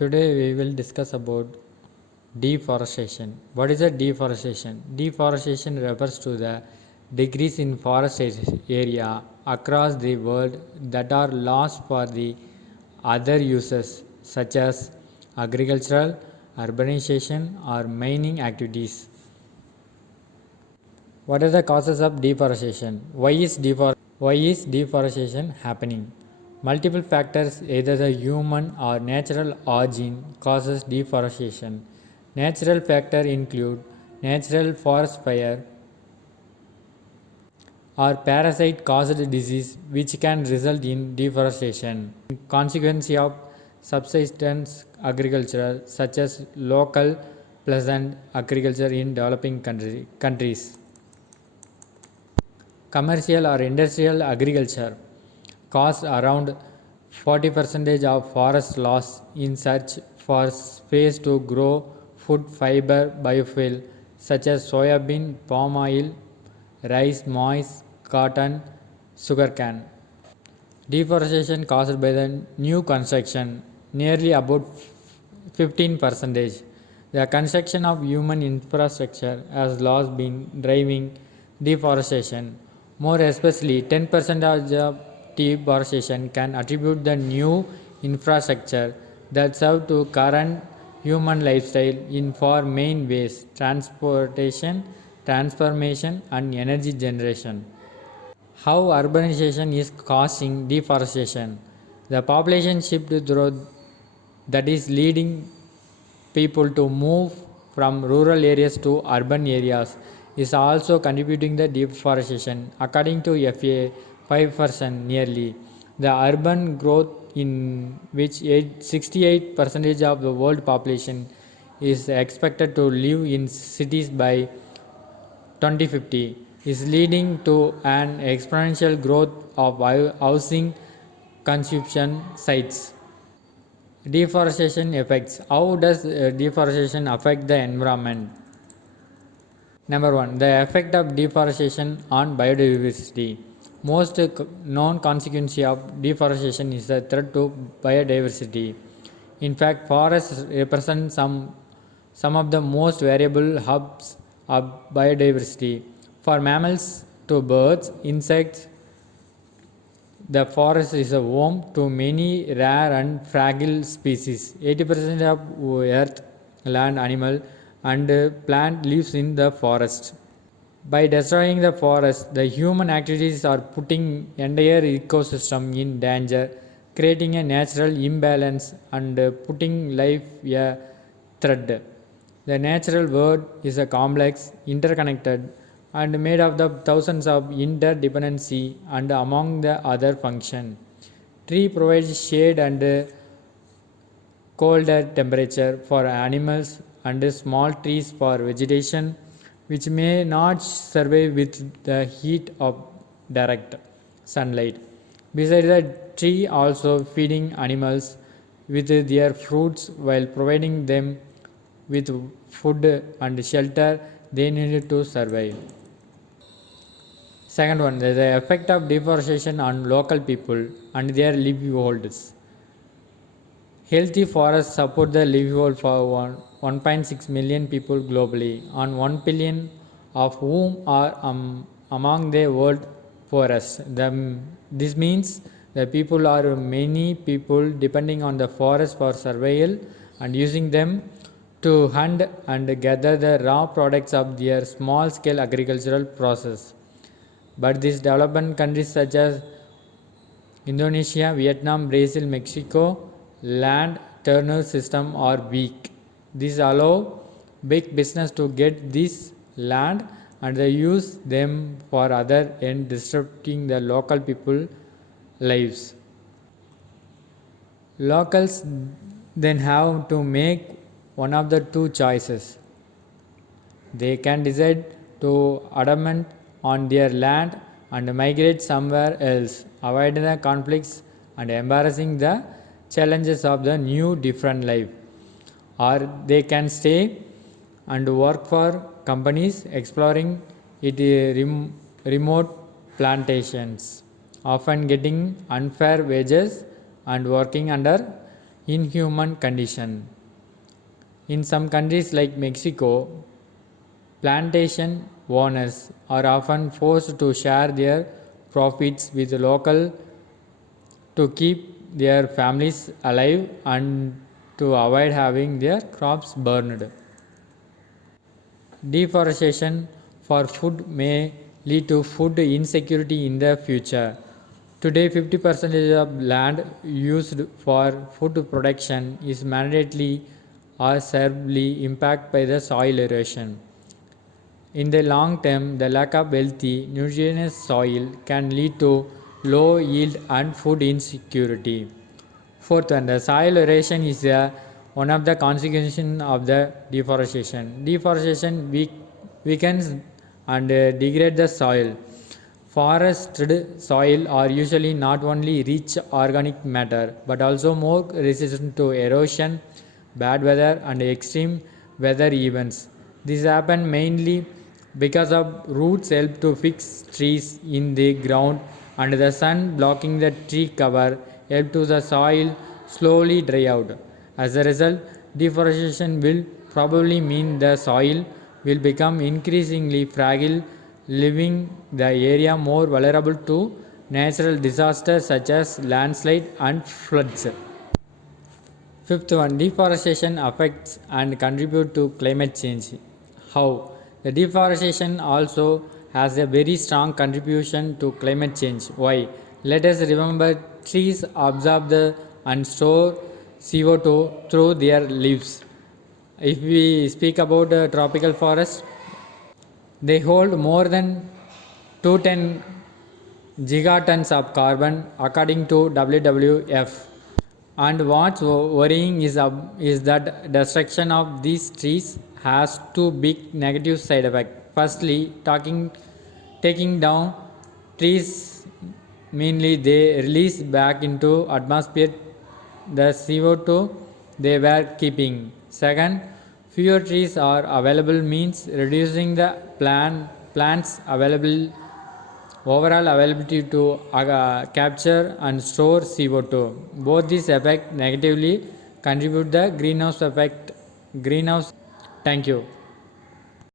Today we will discuss about deforestation. What is a deforestation? Deforestation refers to the decrease in forest area across the world that are lost for the other uses such as agricultural, urbanization or mining activities. What are the causes of deforestation? Why is deforestation happening? Multiple factors, either the human or natural origin, causes deforestation. Natural factors include natural forest fire or parasite caused disease which can result in deforestation. Consequence of subsistence agriculture such as local peasant agriculture in developing countries. Commercial or industrial agriculture caused around 40% of forest loss in search for space to grow food fiber biofuel such as soybean, palm oil, rice, maize, cotton, sugarcane. Deforestation caused by the new construction, nearly about 15%. The construction of human infrastructure has long been driving deforestation. More especially, 10% of the deforestation can attribute the new infrastructure that serve to current human lifestyle in four main ways: transportation, transformation, and energy generation. How urbanization is causing deforestation. The population shift through that is leading people to move from rural areas to urban areas is also contributing the deforestation. According to FA 5% nearly, the urban growth in which 68% of the world population is expected to live in cities by 2050 is leading to an exponential growth of housing consumption sites. Deforestation effects. How does deforestation affect the environment? Number one, the effect of deforestation on biodiversity. Most known consequence of deforestation is the threat to biodiversity. In fact, forests represent some of the most variable hubs of biodiversity. For mammals to birds, insects, the forest is a home to many rare and fragile species. 80% of earth, land, animal and plant lives in the forest. By destroying the forest, the human activities are putting entire ecosystem in danger, creating a natural imbalance and putting life a threat. The natural world is a complex, interconnected, and made of the thousands of interdependency and among the other function. Tree provides shade and colder temperature for animals and small trees for vegetation which may not survive with the heat of direct sunlight. Besides the tree also feeding animals with their fruits while providing them with food and shelter they need to survive. Second one, the effect of deforestation on local people and their livelihoods. Healthy forests support the livelihood for 1.6 million people globally, and 1 billion of whom are among the world forests. This means the people are many people depending on the forest for survival and using them to hunt and gather the raw products of their small scale agricultural process. But these development countries such as Indonesia, Vietnam, Brazil, Mexico land tenure system are weak. This allow big business to get this land and they use them for other end disrupting the local people lives. Locals then have to make one of the two choices. They can decide to adamant on their land and migrate somewhere else, avoiding the conflicts and embarrassing the challenges of the new different life. Or they can stay and work for companies exploring it remote plantations, often getting unfair wages and working under inhuman condition. In some countries like Mexico, plantation owners are often forced to share their profits with local to keep their families alive and to avoid having their crops burned. Deforestation for food may lead to food insecurity in the future. Today, 50% of land used for food production is mandatorily or severely impacted by the soil erosion. In the long term, the lack of healthy, nutritious soil can lead to low yield and food insecurity. Fourth one, the soil erosion is one of the consequences of the deforestation. Deforestation weakens and degrades the soil. Forested soil are usually not only rich organic matter but also more resistant to erosion, bad weather, and extreme weather events. This happens mainly because of roots help to fix trees in the ground and the sun blocking the tree cover help to the soil slowly dry out. As a result, deforestation will probably mean the soil will become increasingly fragile, leaving the area more vulnerable to natural disasters such as landslide and floods. Fifth one, deforestation affects and contribute to climate change. How? The deforestation also has a very strong contribution to climate change. Why? Let us remember trees absorb and store CO2 through their leaves. If we speak about tropical forest, they hold more than 210 gigatons of carbon according to WWF. And what's worrying is that destruction of these trees has two big negative side effects. Firstly, taking down trees mainly they release back into atmosphere the CO2 they were keeping. Second, fewer trees are available means reducing the plants available overall availability to capture and store CO2. Both these effects negatively contribute the greenhouse effect. Greenhouse. Thank you.